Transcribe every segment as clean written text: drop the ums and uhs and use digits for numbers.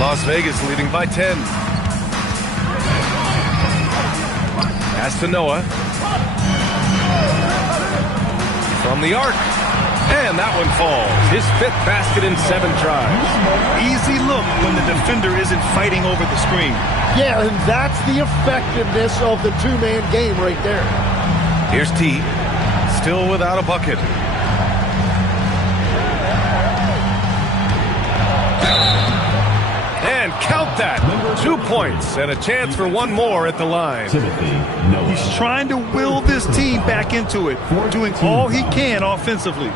Las Vegas leading by 10. Pass to Noah. From the arc. And that one falls. His 5th basket in 7 tries. Easy look when the defender isn't fighting over the screen. Yeah, and that's the effectiveness of the two-man game right there. Here's T. Still without a bucket. And count that. 2 points and a chance for one more at the line. He's trying to will this team back into it, doing all he can offensively.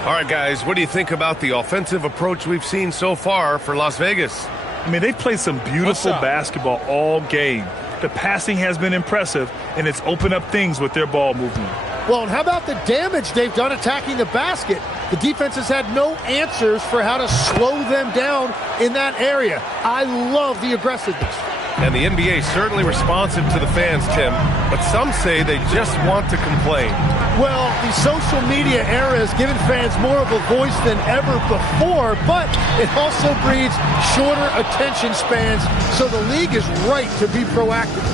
All right, guys, what do you think about the offensive approach we've seen so far for Las Vegas? I mean, they've played some beautiful basketball all game. The passing has been impressive, and it's opened up things with their ball movement. Well, and how about the damage they've done attacking the basket? The defense has had no answers for how to slow them down in that area. I love the aggressiveness. And the NBA certainly responsive to the fans, Tim, but some say they just want to complain. Well, the social media era has given fans more of a voice than ever before, but it also breeds shorter attention spans, so the league is right to be proactive.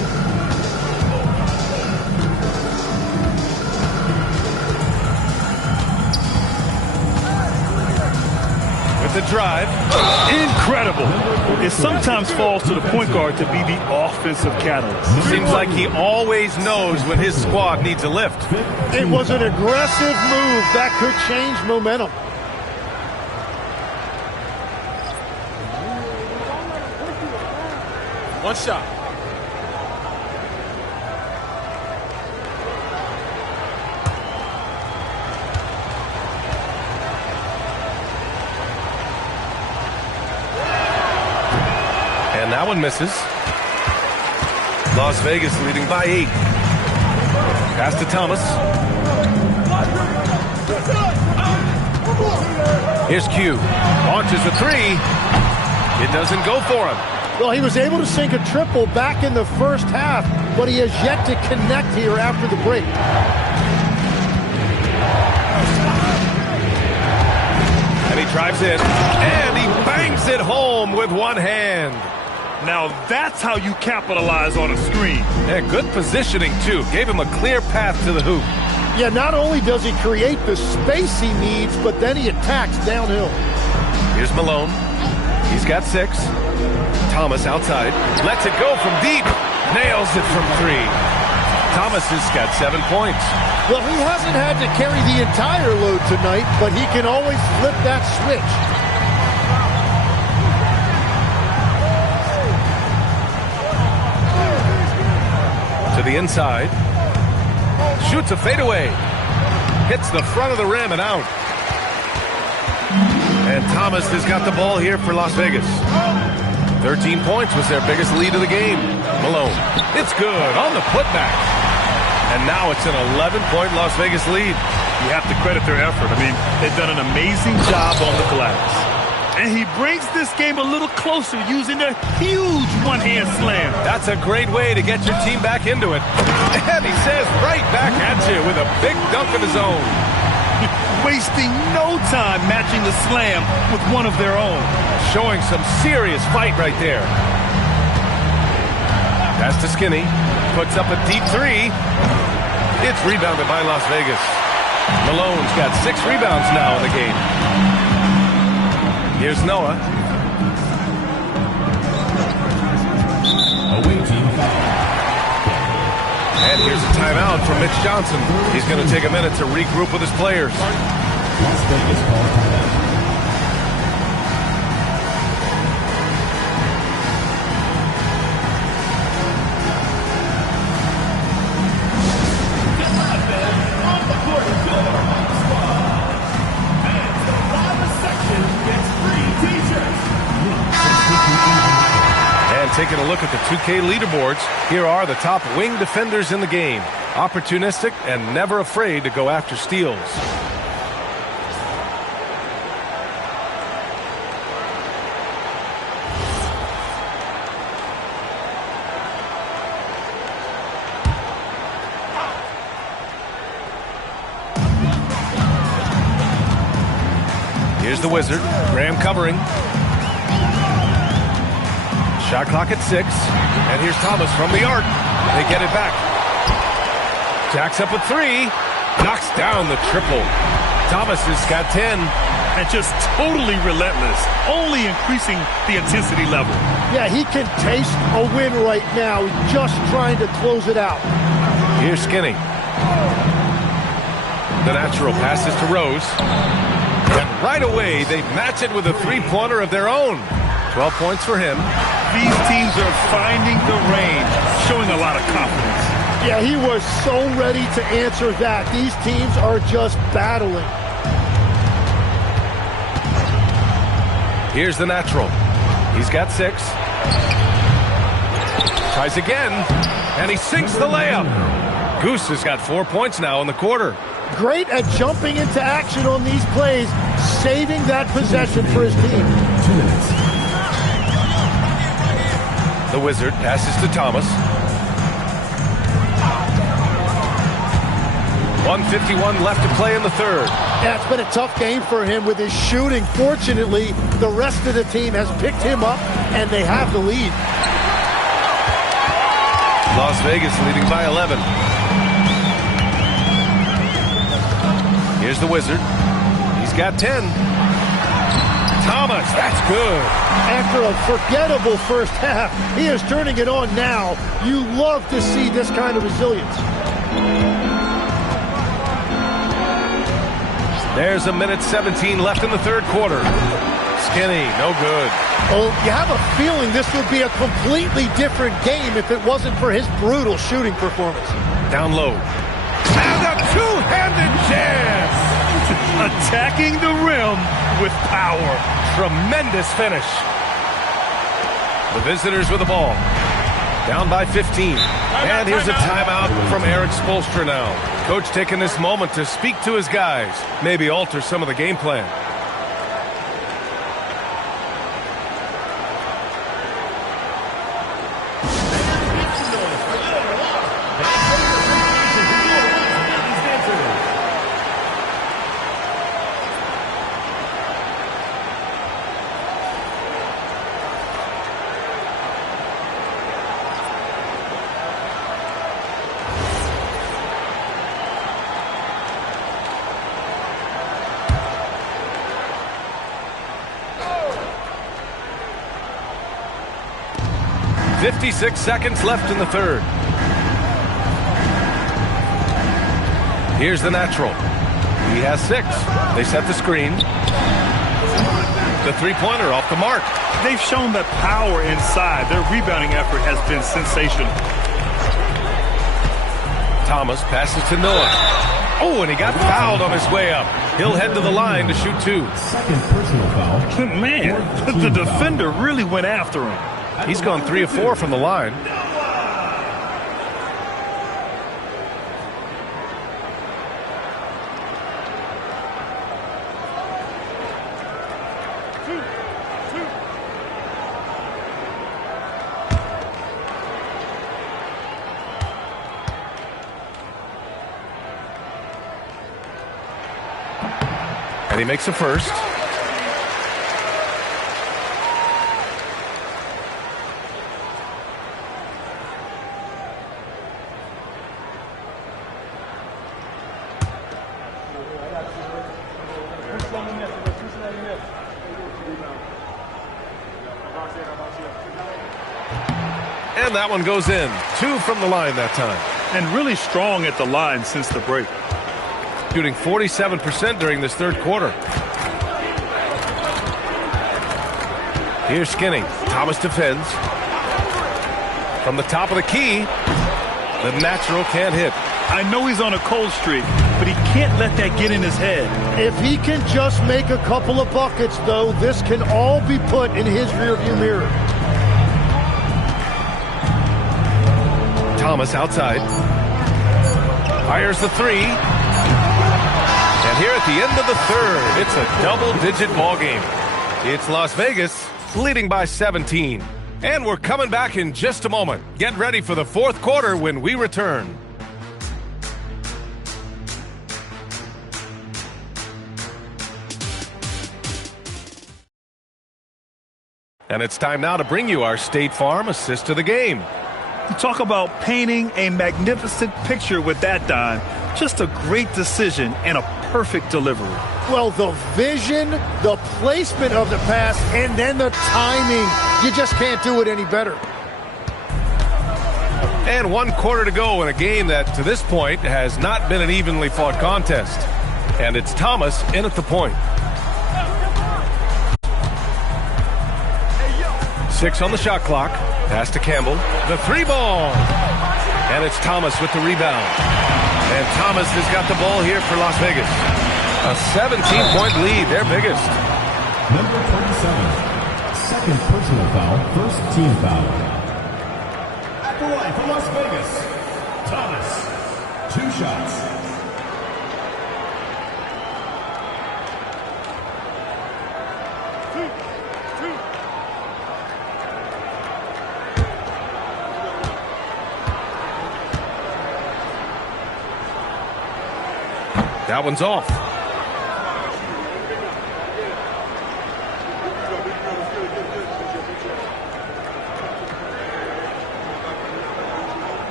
The drive. Incredible. It sometimes falls to the point guard to be the offensive catalyst. Seems like he always knows when his squad needs a lift. It was an aggressive move that could change momentum. One shot. And that one misses. Las Vegas leading by 8. Pass to Thomas. Here's Q. Launches a 3. It doesn't go for him. Well, he was able to sink a triple back in the first half, but he has yet to connect here after the break. And he drives in, and he bangs it home with one hand. Now that's how you capitalize on a screen. Yeah, good positioning, too. Gave him a clear path to the hoop. Yeah, not only does he create the space he needs, but then he attacks downhill. Here's Malone. He's got 6. Thomas outside. Lets it go from deep. Nails it from 3. Thomas has got 7 points. Well, he hasn't had to carry the entire load tonight, but he can always flip that switch. To the inside. Shoots a fadeaway. Hits the front of the rim and out. And Thomas has got the ball here for Las Vegas. 13 points was their biggest lead of the game. Malone. It's good on the putback. And now it's an 11-point Las Vegas lead. You have to credit their effort. I mean, they've done an amazing job on the glass. And he brings this game a little closer using a huge one-hand slam. That's a great way to get your team back into it. And he says right back at you with a big dunk of his own. Wasting no time matching the slam with one of their own. Showing some serious fight right there. Pass to Skinny. Puts up a deep 3. It's rebounded by Las Vegas. Malone's got 6 rebounds now in the game. Here's Noah. And here's a timeout from Mitch Johnson. He's going to take a minute to regroup with his players. Las Vegas call timeout. Taking a look at the 2K leaderboards, here are the top wing defenders in the game. Opportunistic and never afraid to go after steals. Here's the Wizard. Graham covering. Shot clock at 6. And here's Thomas from the arc. They get it back. Jacks up with 3. Knocks down the triple. Thomas has got 10. And just totally relentless, only increasing the intensity level. Yeah, he can taste a win right now, just trying to close it out. Here's Skinny. The natural passes to Rose. And right away, they match it with a three-pointer of their own. 12 points for him. These teams are finding the range, showing a lot of confidence. Yeah, he was so ready to answer that. These teams are just battling. Here's the natural. He's got 6. Tries again, and he sinks the layup. Goose has got 4 points now in the quarter. Great at jumping into action on these plays, saving that possession for his team. 2 minutes. The Wizard passes to Thomas. 1:51 left to play in the third. Yeah, it's been a tough game for him with his shooting. Fortunately, the rest of the team has picked him up, and they have the lead. Las Vegas leading by 11. Here's the Wizard. He's got 10. Thomas, that's good. After a forgettable first half, he is turning it on now. You love to see this kind of resilience. There's 1:17 left in the third quarter. Skinny, no good. Oh, you have a feeling this would be a completely different game if it wasn't for his brutal shooting performance. Down low. And a two-handed jam. Attacking the rim with power. Tremendous finish. The visitors with the ball. Down by 15. And here's a timeout from Eric Spoelstra now. Coach taking this moment to speak to his guys. Maybe alter some of the game plan. .56 seconds left in the third. Here's the natural. He has 6. They set the screen. The three-pointer off the mark. They've shown that power inside. Their rebounding effort has been sensational. Thomas passes to Noah. Oh, and he got fouled on his way up. He'll head to the line to shoot 2. Second personal foul. Man, the defender really went after him. He's gone 3 of 4 from the line. And he makes a first. And that one goes in. 2 from the line that time. And really strong at the line since the break. Shooting 47% during this third quarter. Here's Skinny. Thomas defends. From the top of the key, the natural can't hit. I know he's on a cold streak, but he can't let that get in his head. If he can just make a couple of buckets, though, this can all be put in his rearview mirror. Thomas outside. Fires the 3. And here at the end of the third, it's a double-digit ball game. It's Las Vegas leading by 17. And we're coming back in just a moment. Get ready for the fourth quarter when we return. And it's time now to bring you our State Farm assist to the game. You talk about painting a magnificent picture with that, Don. Just a great decision and a perfect delivery. Well, the vision, the placement of the pass, and then the timing. You just can't do it any better. And 1 quarter to go in a game that, to this point, has not been an evenly fought contest. And it's Thomas in at the point. 6 on the shot clock. Pass to Campbell. The 3-ball. And it's Thomas with the rebound. And Thomas has got the ball here for Las Vegas. A 17-point lead, their biggest. Number 27. Second personal foul, first team foul. At the line for Las Vegas, Thomas. 2 shots. That one's off.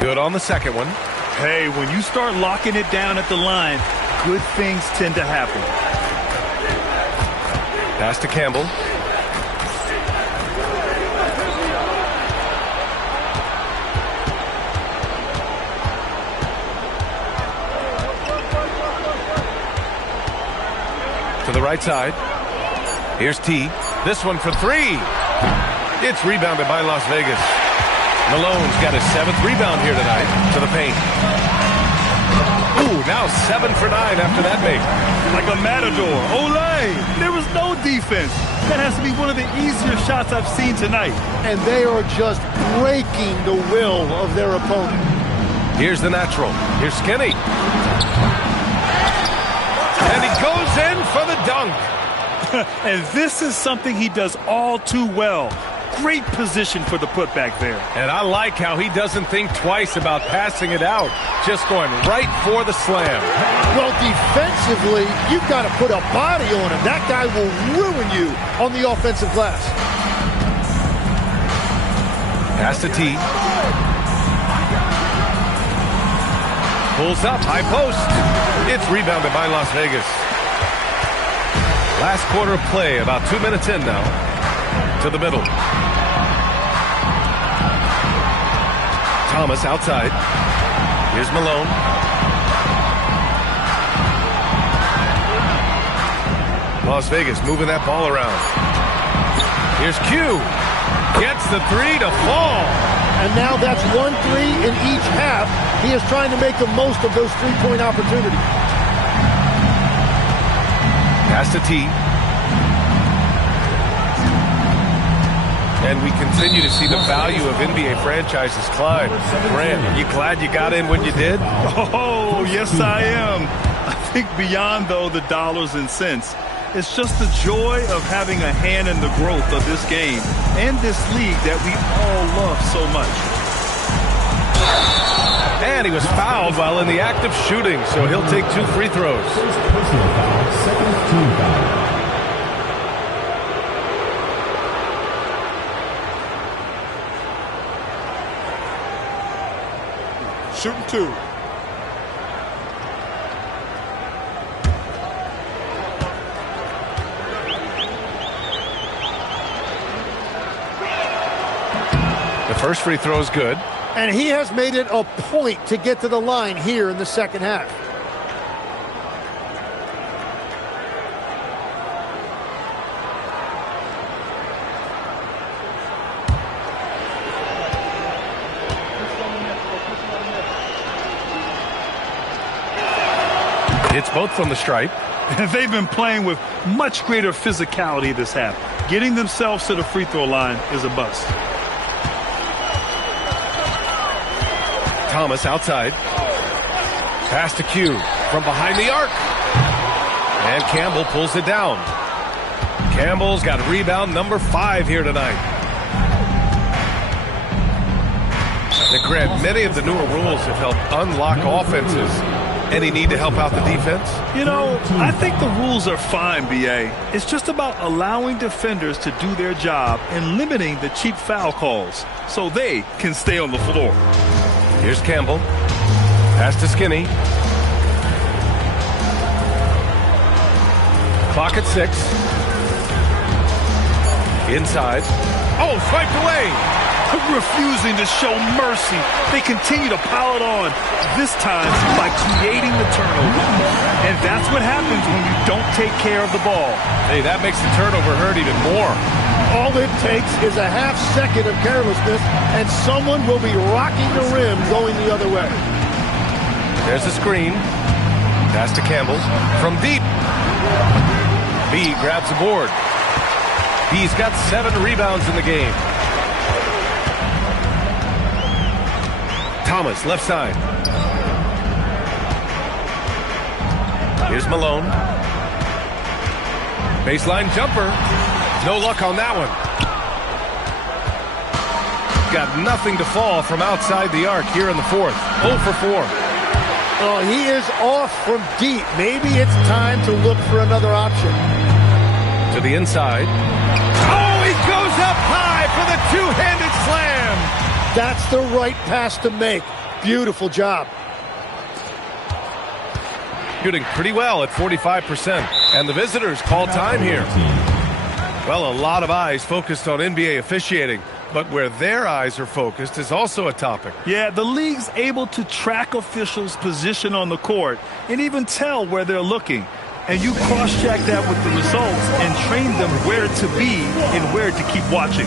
Good on the second one. Hey, when you start locking it down at the line, good things tend to happen. Pass to Campbell. To the right side. Here's T. This one for 3. It's rebounded by Las Vegas. Malone's got his 7th rebound here tonight to the paint. Ooh, now 7 for 9 after that make. Like a matador. Olay! There was no defense. That has to be one of the easier shots I've seen tonight. And they are just breaking the will of their opponent. Here's the natural. Here's Skinny. And he goes in for the dunk. And this is something he does all too well. Great position for the putback there. And I like how he doesn't think twice about passing it out. Just going right for the slam. Well, defensively, you've got to put a body on him. That guy will ruin you on the offensive glass. Pass to T. Pulls up, high post. It's rebounded by Las Vegas. Last quarter of play, about 2 minutes in now. To the middle. Thomas outside. Here's Malone. Las Vegas moving that ball around. Here's Q. Gets the 3 to fall. And now that's 1 3 in each half. He is trying to make the most of those 3-point opportunities. Pass to T. And we continue to see the value of NBA franchises climb. Grant, are you glad you got in when you did? Oh, yes, I am. I think beyond, though, the dollars and cents, it's just the joy of having a hand in the growth of this game and this league that we all love so much. And he was fouled while in the act of shooting, so he'll take 2 free throws. First personal foul, second team foul. Shooting 2. The first free throw is good. And he has made it a point to get to the line here in the second half. It's both from the stripe. They've been playing with much greater physicality this half. Getting themselves to the free throw line is a bust. Thomas outside. Pass to Q from behind the arc. And Campbell pulls it down. Campbell's got rebound number 5 here tonight. And Grant, many of the newer rules have helped unlock offenses. Any need to help out the defense? You know, I think the rules are fine, BA. It's just about allowing defenders to do their job and limiting the cheap foul calls so they can stay on the floor. Here's Campbell. Pass to Skinny. Clock at 6. Inside. Oh, swiped away. Refusing to show mercy. They continue to pile it on, this time by creating the turnover. And that's what happens when you don't take care of the ball. Hey, that makes the turnover hurt even more. All it takes is a half second of carelessness, and someone will be rocking the rim going the other way. There's the screen. Pass to Campbell. From deep. B grabs the board. B's got 7 rebounds in the game. Thomas, left side. Here's Malone. Baseline jumper. No luck on that one. Got nothing to fall from outside the arc here in the 4th. 0 for 4. Oh, he is off from deep. Maybe it's time to look for another option. To the inside. Oh, he goes up high for the two-handed slam. That's the right pass to make. Beautiful job. Shooting pretty well at 45%. And the visitors call time here. Well, a lot of eyes focused on NBA officiating. But where their eyes are focused is also a topic. Yeah, the league's able to track officials' position on the court and even tell where they're looking. And you cross-check that with the results and train them where to be and where to keep watching.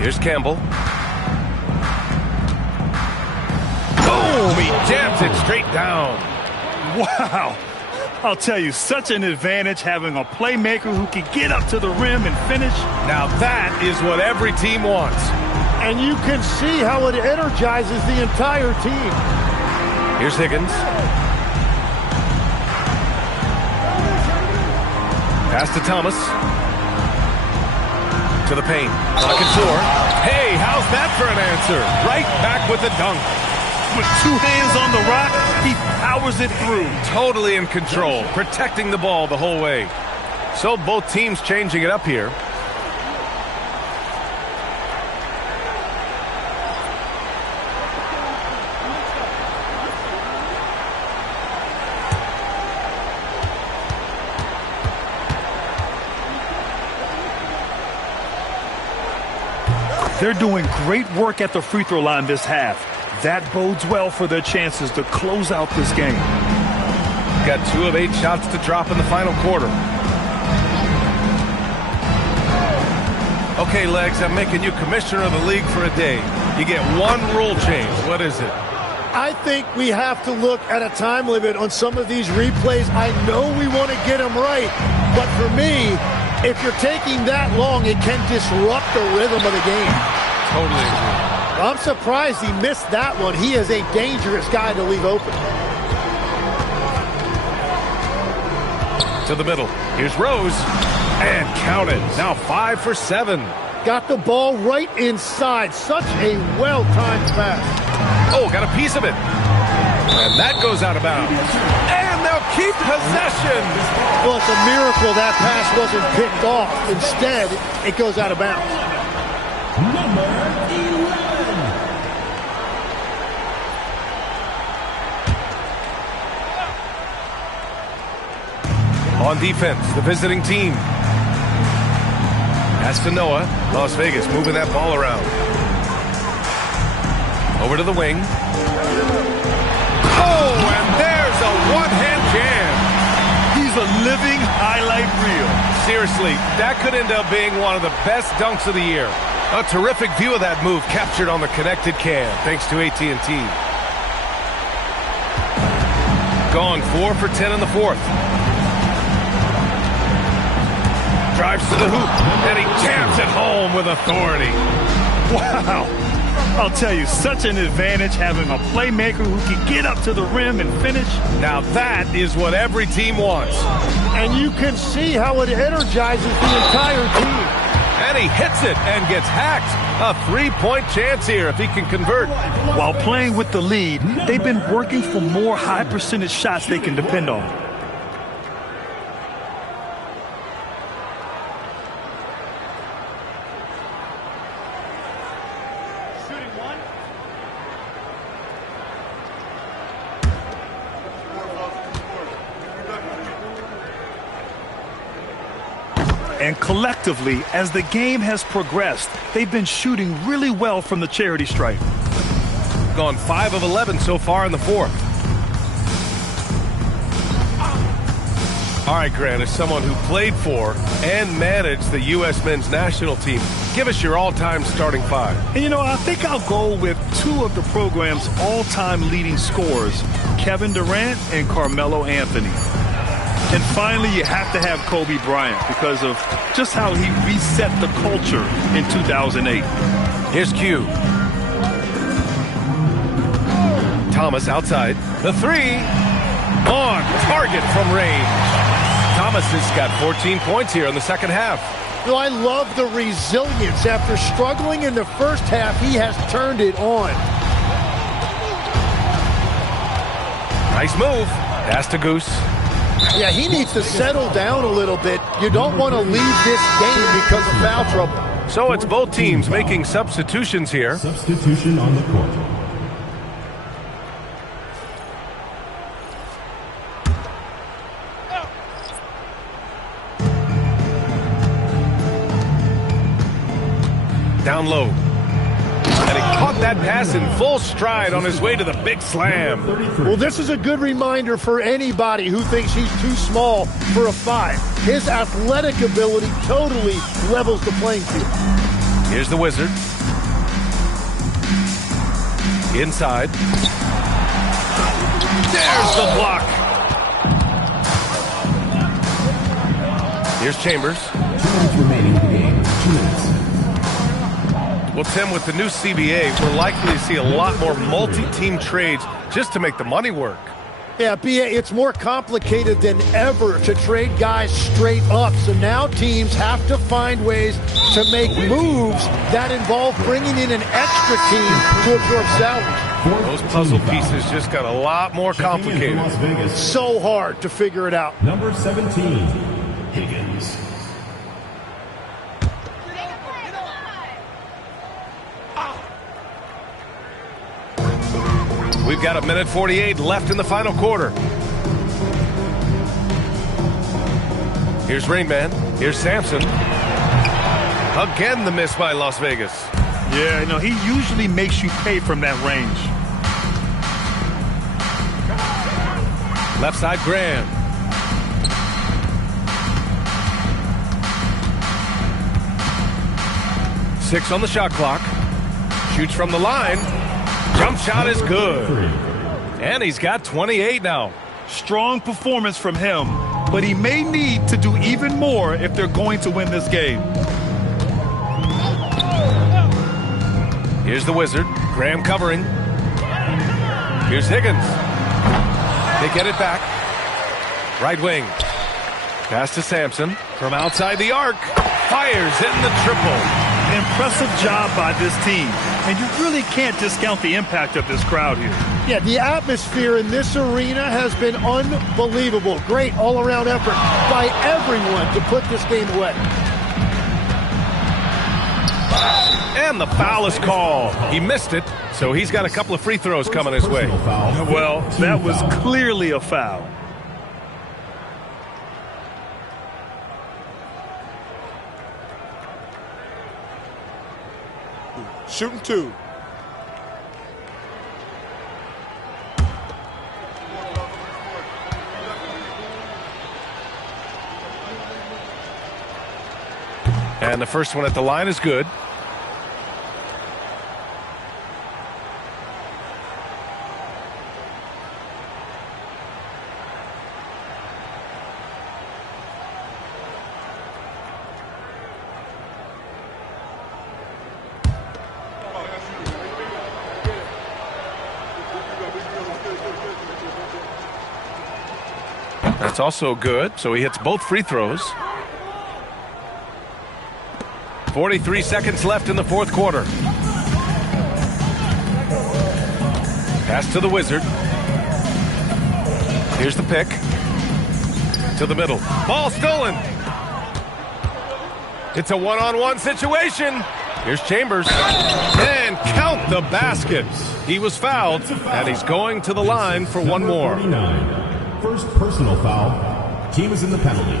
Here's Campbell. Boom! He jams it straight down. Wow. I'll tell you, such an advantage having a playmaker who can get up to the rim and finish. Now that is what every team wants. And you can see how it energizes the entire team. Here's Higgins. Pass to Thomas. To the paint. Pocket 4. Hey, how's that for an answer? Right back with the dunk. With 2 hands on the rock, he powers it through. Totally in control, protecting the ball the whole way. So both teams changing it up here. They're doing great work at the free throw line this half. That bodes well for their chances to close out this game. Got 2 of 8 shots to drop in the final quarter. Okay, Legs, I'm making you commissioner of the league for a day. You get 1 rule change. What is it? I think we have to look at a time limit on some of these replays. I know we want to get them right, but for me, if you're taking that long, it can disrupt the rhythm of the game. Totally agree. I'm surprised he missed that one. He is a dangerous guy to leave open. To the middle. Here's Rose. And counted. Now 5 for 7. Got the ball right inside. Such a well-timed pass. Oh, got a piece of it. And that goes out of bounds. And they'll keep possession. Well, it's a miracle that pass wasn't picked off. Instead, it goes out of bounds. Number 11. On defense, the visiting team. Pass to Noah. Las Vegas moving that ball around. Over to the wing. Oh, and there's a one-hand jam. He's a living highlight reel. Seriously, that could end up being one of the best dunks of the year. A terrific view of that move captured on the connected cam, thanks to AT&T. Gone 4 for 10 in the fourth. Drives to the hoop, and he jams it home with authority. Wow. I'll tell you, such an advantage having a playmaker who can get up to the rim and finish. Now that is what every team wants. And you can see how it energizes the entire team. And he hits it and gets hacked. A 3-point chance here if he can convert. While playing with the lead, they've been working for more high-percentage shots they can depend on. And collectively, as the game has progressed, they've been shooting really well from the charity stripe. Gone 5 of 11 so far in the fourth. All right, Grant, as someone who played for and managed the U.S. men's national team, give us your all-time starting five. And, you know, I think I'll go with two of the program's all-time leading scorers, Kevin Durant and Carmelo Anthony. And finally, you have to have Kobe Bryant because of just how he reset the culture in 2008. Here's Q. Thomas outside. The three. On target from range. Thomas has got 14 points here in the second half. Well, I love the resilience. After struggling in the first half, he has turned it on. Nice move. Pass to Goose. Yeah, he needs to settle down a little bit. You don't want to leave this game because of foul trouble. So it's both teams making substitutions here. Substitution on the court. Down low. And he caught that pass in full stride on his way to the big slam. Well, this is a good reminder for anybody who thinks he's too small for a 5. His athletic ability totally levels the playing field. Here's the Wizard. Inside. There's the block. Here's Chambers. 2 minutes remaining in the game. 2 minutes. Well, Tim, with the new CBA, we're likely to see a lot more multi-team trades just to make the money work. Yeah, BA, it's more complicated than ever to trade guys straight up. So now teams have to find ways to make moves that involve bringing in an extra team to absorb salary. Those puzzle pieces just got a lot more complicated. Las Vegas. So hard to figure it out. Number 17, Higgins. We've got 1:48 left in the final quarter. Here's Rain Man. Here's Sampson. Again, the miss by Las Vegas. Yeah, you know, he usually makes you pay from that range. Left side, Graham. Six on the shot clock. Shoots from the line. Jump shot is good. And he's got 28 now. Strong performance from him, but he may need to do even more if they're going to win this game. Here's the Wizard. Graham covering. Here's Higgins. They get it back. Right wing. Pass to Sampson. From outside the arc. Fires in the triple. Impressive job by this team. And you really can't discount the impact of this crowd here. Yeah, the atmosphere in this arena has been unbelievable. Great all-around effort by everyone to put this game away. And the foul is called. He missed it, so he's got a couple of free throws coming his way. Well, that was clearly a foul. Shooting 2. And the first one at the line is good. That's also good, so he hits both free throws. 43 seconds left in the fourth quarter. Pass to the Wizard. Here's the pick. To the middle. Ball stolen. It's a one-on-one situation. Here's Chambers. And count the basket. He was fouled, and he's going to the line for one more. 49. First personal foul. Team is in the penalty.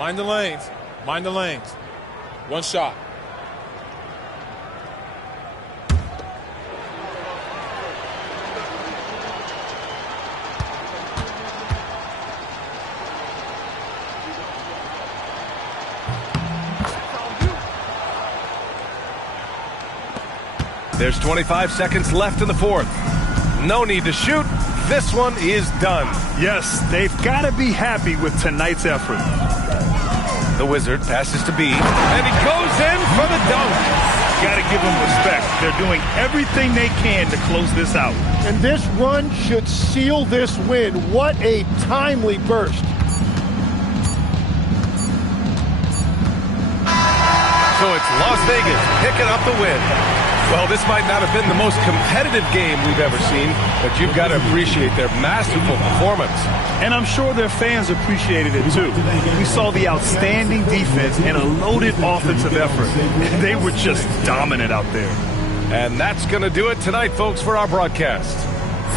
Mind the lanes. Mind the lanes. One shot. There's 25 seconds left in the fourth. No need to shoot. This one is done. Yes, they've got to be happy with tonight's effort. The Wizard passes to B, and he goes in for the dunk. Got to give them respect. They're doing everything they can to close this out. And this run should seal this win. What a timely burst. So it's Las Vegas picking up the win. Well, this might not have been the most competitive game we've ever seen, but you've got to appreciate their masterful performance. And I'm sure their fans appreciated it too. We saw the outstanding defense and a loaded offensive effort. They were just dominant out there. And that's going to do it tonight, folks, for our broadcast.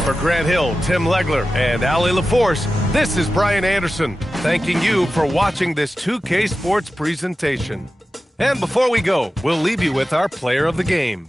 For Grant Hill, Tim Legler, and Ali LaForce, this is Brian Anderson, thanking you for watching this 2K Sports presentation. And before we go, we'll leave you with our player of the game.